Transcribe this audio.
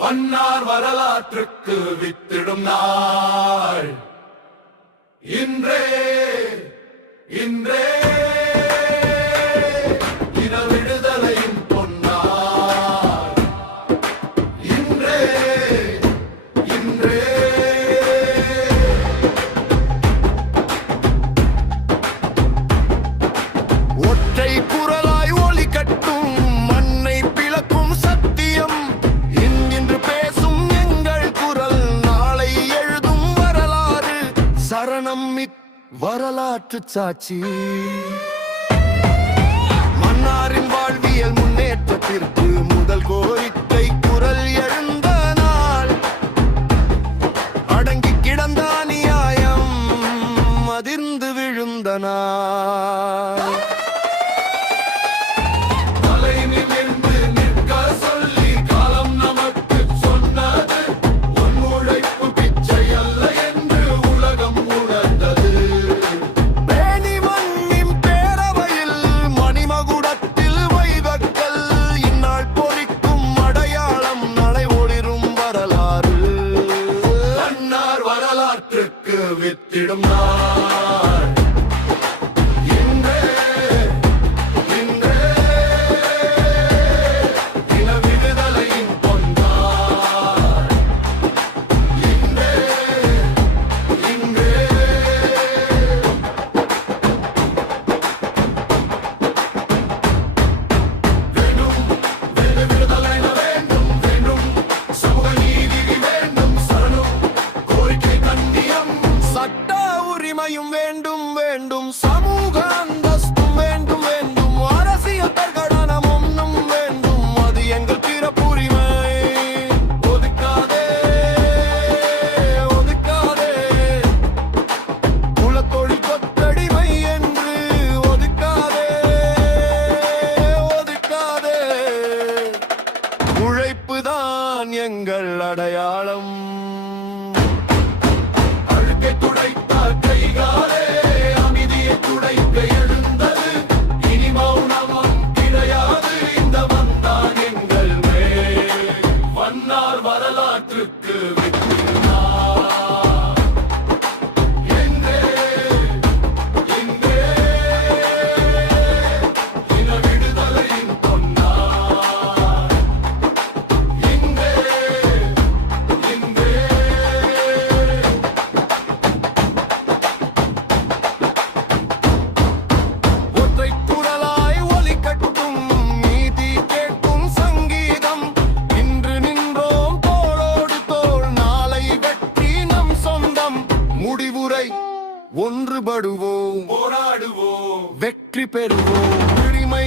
வண்ணார் வரலாற்றுக்கு வித்திடும் நாள் இன்றே இன்றே இன விடுதலையின் பொன்னாள் இன்றே இன்றே ஒற்றை குரலாய் ஒலி கட்டும் மண்ணை பிளக்கும் சத்தியம் இன்று பேசும் எங்கள் குரல் நாளை எழுதும் வரலாறு சரணம் வரலாற்று சாட்சி மன்னாரின் வாழ்வியல் முன்னேற்றத்திற்கு முதல் கோரிக்கை குரல் எழுந்த நாள் அடங்கி கிடந்த அநியாயம் அதிர்ந்து விழுந்த நாள் வித்திடும் நாள் இன்றே இன்றே இன விடுதலையின் பொன்னாள் இன்றே இன்றே வேண்டும் விடுதலை வேண்டும் வேண்டும் சமூக நீதி வேண்டும் சரணம் கோரிக்கை கண்ணியம் சட்ட உரிமையும் வேண்டும் வேண்டும் சமூக அந்தஸ்தும் வேண்டும் வேண்டும் அரசியல் பிரகடனமும் வேண்டும் அது எங்கள் பிறப்புரிமை ஒதுக்காதே ஒதுக்காதே குலத்தொழில் கொத்தடிமை என்று ஒதுக்காதே ஒதுக்காதே உழைப்புதான் எங்கள் அடையாளம் துடைத்தார் கைகாலே அமைதியை துடைக்க எழுந்தது இனி மௌனமும் கிடையாது இந்த வந்தான் எங்கள் மேல் வண்ணார் வரலாற்றுக்கு வித்திடும் நாள் எங்கே எங்கே இன விடுதலையின் பொன்னாள் எங்கே எங்கே ஒன்றுபடுவோம் போராடுவோம் வெற்றி பெறுவோம் உரிமை